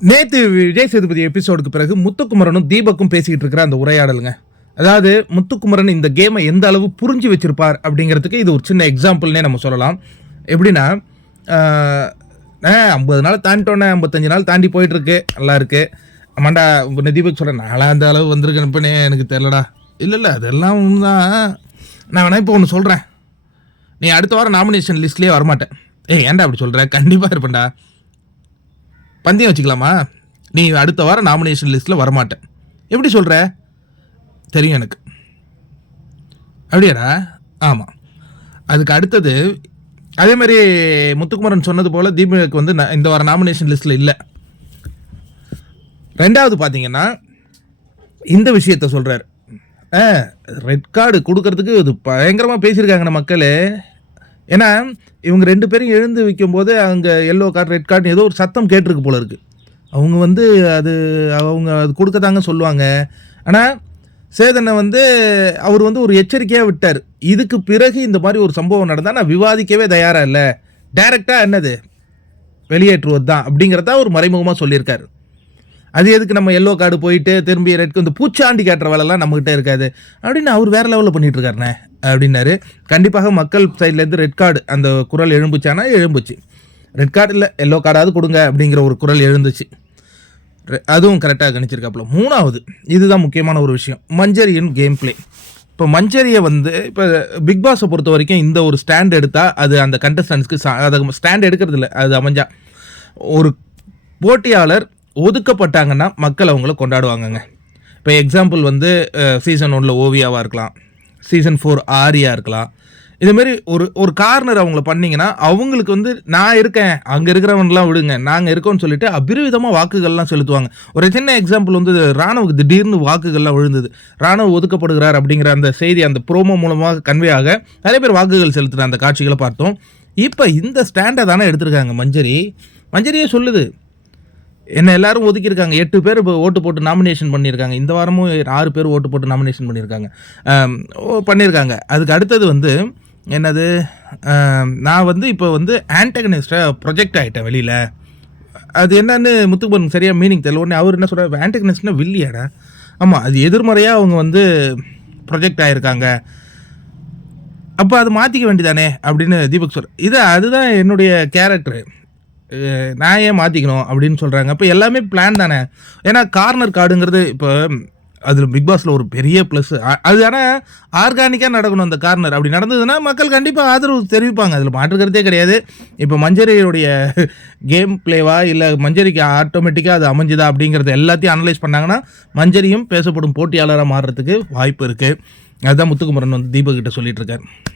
நேத்து விஜய் சேதுபதி எபிசோடுக்கு பிறகு முத்துக்குமரனும் தீபக்கும் பேசிக்கிட்டு இருக்கிற அந்த உரையாடலுங்க. அதாவது முத்துக்குமரன் இந்த கேமை எந்த அளவு புரிஞ்சு வச்சிருப்பார் அப்படிங்கிறதுக்கு இது ஒரு சின்ன எக்ஸாம்பிள்னே நம்ம சொல்லலாம். எப்படின்னா ஐம்பது நாள் தாண்டிட்டோன்னே ஐம்பத்தஞ்சு நாள் தாண்டி போயிட்டுருக்கு. நல்லா இருக்கு. ஆமாண்டா உன்னை தீபக் சொல்கிறேன் நாளாக அந்த அளவு வந்திருக்கேன்னு எனக்கு தெரிலடா இல்லை இல்லை அதெல்லாம் தான் நான் வேணா இப்போ ஒன்று சொல்கிறேன் நீ அடுத்த வாரம் நாமினேஷன் லிஸ்ட்லேயே வரமாட்டேன். ஏய் ஏன்டா அப்படி சொல்கிற கண்டிப்பாக இருப்பேன்டா. பந்தயம் வச்சுக்கலாமா? நீ அடுத்த வாரம் நாமினேஷன் லிஸ்ட்டில் வரமாட்டேன். எப்படி சொல்கிற தெரியும் எனக்கு. அப்படியாடா? ஆமாம் அதுக்கு அடுத்தது அதே மாதிரி முத்துக்குமரன் சொன்னது போல் தீபக் வந்து இந்த வாரம் நாமினேஷன் லிஸ்ட்டில் இல்லை. ரெண்டாவது பார்த்தீங்கன்னா இந்த விஷயத்த சொல்கிறார் ரெட் கார்டு கொடுக்கறதுக்கு இது பயங்கரமாக பேசியிருக்காங்க மக்களே மக்கள். ஏன்னா இவங்க ரெண்டு பேரும் எழுந்து வைக்கும்போது அங்கே எல்லோ கார்டு ரெட் கார்டு ஏதோ ஒரு சத்தம் கேட்டிருக்கு போல இருக்குது அவங்க வந்து அது அவங்க அது கொடுக்கத்தாங்க சொல்லுவாங்க. ஆனால் சேதனை வந்து அவர் வந்து ஒரு எச்சரிக்கையாக விட்டார். இதுக்கு பிறகு இந்த மாதிரி ஒரு சம்பவம் நடந்தால் நான் விவாதிக்கவே தயாராக இல்லை. டைரெக்டாக என்னது? வெளியேற்றுவது தான் அப்படிங்கிறத அவர் மறைமுகமாக சொல்லியிருக்காரு. அது எதுக்கு நம்ம எல்லோ கார்டு போயிட்டு திரும்பி ரெட் இந்த பூச்சாண்டி காட்டுற வேலைலாம் நம்மகிட்ட இருக்காது. அப்படின்னு அவர் வேறு லெவலில் பண்ணிகிட்டு இருக்காருண்ணே அப்படின்னாரு. கண்டிப்பாக மக்கள் சைட்லேருந்து ரெட் கார்டு அந்த குரல் எழும்புச்சானா? எழும்புச்சு. ரெட் கார்டு இல்லை எல்லோ கார்டாவது கொடுங்க அப்படிங்கிற ஒரு குரல் எழுந்துச்சு. ரெ- அதுவும் கரெக்டாக கணிச்சிருக்காப்புல. மூணாவது இதுதான் முக்கியமான ஒரு விஷயம். மஞ்சரியின் கேம் பிளே இப்போ மஞ்சரியை வந்து இப்போ பிக் பாஸை பொறுத்த வரைக்கும் இந்த ஒரு ஸ்டாண்ட் எடுத்தால் அது அந்த கண்டஸ்டன்ஸ்க்கு அதை ஸ்டாண்ட் எடுக்கிறது இல்லை அது அமைஞ்சா. ஒரு போட்டியாளர் ஒதுக்கப்பட்டாங்கன்னா மக்கள் அவங்கள கொண்டாடுவாங்கங்க. இப்போ எக்ஸாம்பிள் வந்து சீசன் ஒன்றில் ஓவியாவாக இருக்கலாம் சீசன் ஃபோர் ஆரியா இருக்கலாம். இதுமாரி ஒரு ஒரு கார்னர் அவங்கள பண்ணீங்கன்னா அவங்களுக்கு வந்து நான் இருக்கேன் அங்கே இருக்கிறவன்லாம் விடுங்க நாங்கள் இருக்கோம்னு சொல்லிட்டு அபிரிவிதமாக வாக்குகள்லாம் செலுத்துவாங்க. ஒரு சின்ன எக்ஸாம்பிள் வந்து ராணுவுக்கு திடீர்னு வாக்குகள்லாம் விழுந்தது. ராணுவ ஒதுக்கப்படுகிறார் அப்படிங்கிற அந்த செய்தி அந்த ப்ரோமோ மூலமாக கன்வே ஆக நிறைய பேர் வாக்குகள் செலுத்துகிற அந்த காட்சிகளை பார்த்தோம். இப்போ இந்த ஸ்டாண்டை தானே எடுத்திருக்காங்க மஞ்சரி. மஞ்சரியே சொல்லுது என்ன எல்லாரும் ஒதுக்கியிருக்காங்க. எட்டு பேர் இப்போ ஓட்டு போட்டு நாமினேஷன் பண்ணியிருக்காங்க. இந்த வாரமும் ஆறு பேர் ஓட்டு போட்டு நாமினேஷன் பண்ணியிருக்காங்க. ஓ, பண்ணியிருக்காங்க. அதுக்கு அடுத்தது வந்து என்னது? நான் வந்து இப்போ வந்து ஆன்டகனிஸ்டாக ப்ரொஜெக்ட் ஆகிட்டேன் வெளியில். அது என்னன்னு முத்துக்குமன் சரியாக மீனிங் தெரியல. உடனே அவர் என்ன சொல்கிறார் ஆன்டகனிஸ்ட்னா வில்லியாடா? ஆமாம் அது எதிர்மறையாக அவங்க வந்து ப்ரொஜெக்ட் ஆகியிருக்காங்க அப்போ அது மாற்றிக்க வேண்டியதானே அப்படின்னு தீபக் சொல் இது அதுதான் என்னுடைய கேரக்டரு நான் ஏன் மாற்றிக்கணும் அப்படின்னு சொல்கிறாங்க அப்போ எல்லாமே பிளான் தானே? ஏன்னா கார்னர் கார்டுங்கிறது இப்போ அதில் பிக் பாஸில் ஒரு பெரிய ப்ளஸ் அது ஆனால் ஆர்கானிக்காக நடக்கணும் அந்த கார்னர் அப்படி நடந்ததுன்னா மக்கள் கண்டிப்பாக ஆதரவு தெரிவிப்பாங்க. அதில் மாற்றுக்கிறதே கிடையாது. இப்போ மஞ்சரியுடைய கேம் பிளேவா இல்லை மஞ்சரிக்கு ஆட்டோமேட்டிக்காக அது அமைஞ்சுதா அப்படிங்கிறத எல்லாத்தையும் அனலைஸ் பண்ணாங்கன்னா மஞ்சரியும் பேசப்படும் போட்டியாளராக மாறுறதுக்கு வாய்ப்பு இருக்குது அதுதான் முத்துக்குமரன் வந்து தீபக்கிட்ட சொல்லிட்டுருக்கேன் சொல்லிட்டு